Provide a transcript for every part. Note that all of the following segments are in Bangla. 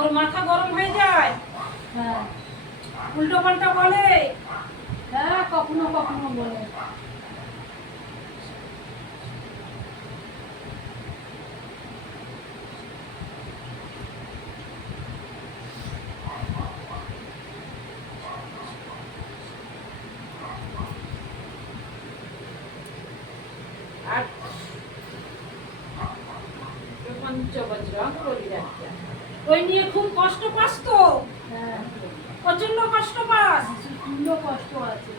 ওর মাথা গরম হয়ে যায়। হ্যাঁ। উল্টো পাল্টা বলে। হ্যাঁ কখনো কখনো বলে। আর পঞ্চবজ্রং বলি যাচ্ছে ওই নিয়ে খুব কষ্ট পাস তো? হ্যাঁ। প্রচণ্ড কষ্ট পাস? প্রচণ্ড কষ্ট আছে।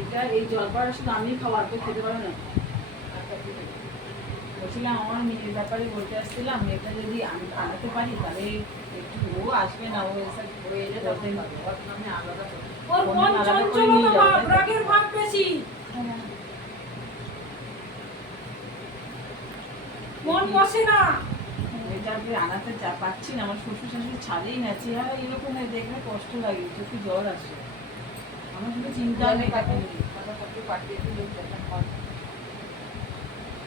এটা এই জলপাড়া শুধু আমি খাবার তো খেতে পারো না। বলছিলাম আমার মেয়ের ব্যাপারে বলতে আসছিলাম মেয়েটা যদি আমি আনাতে পারি তাহলে একটু ও আসবে না ও এসে করে এলে তখন আমি আলাদা ওর মন চঞ্চলতা? রাগের ভাব বেশি হ্যাঁ মন বসে না। আনাতে যা পাচ্ছি না আমার শ্বশুর শাশুড়ি ছাড়েই না চেহারা এরকম দেখলে কষ্ট লাগে চোখে জল আসে। আমার শুধু চিন্তা।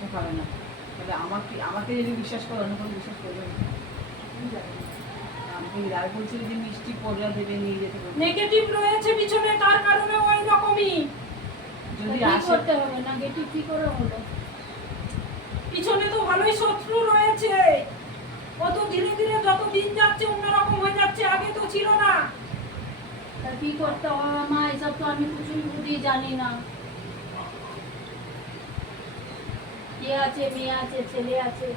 ও পারে না। তাহলে আমাকে আমাকে যদি বিশ্বাস করে অন্য কোনো বিশ্বাস করবে না। আমি রায় বলছিল যে মিষ্টি পড়া দেবে নিয়ে যেতে। নেগেটিভ রয়েছে পিছনে তার কারণে ওই রকমই। যদি করতে হবে না গেটি কি করে হলো? পিছনে তো ভালোই শত্রু রয়েছে। ও তো ধীরে ধীরে যত দিন যাচ্ছে অন্যরকম হয়ে যাচ্ছে আগে তো ছিল না। তা কি করতে হবে মা? এসব তো আমি বুঝি জানি না। কে আছে মেয়ে আছে ছেলে আছে?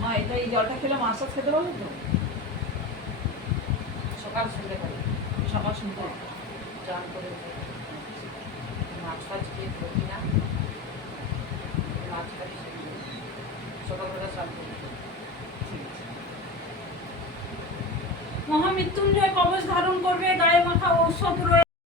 মা এটা এই জলটা খেলে মাছ খেতে পারব তো? সকাল সকাল করে মাছ ফাছ খেয়ে ধরি না? মাছ খাই সকালবেলা মহামৃত্যুঞ্জয় কবচ ধারণ করবে, গায়ে মাথা ঔষধ রয়েছে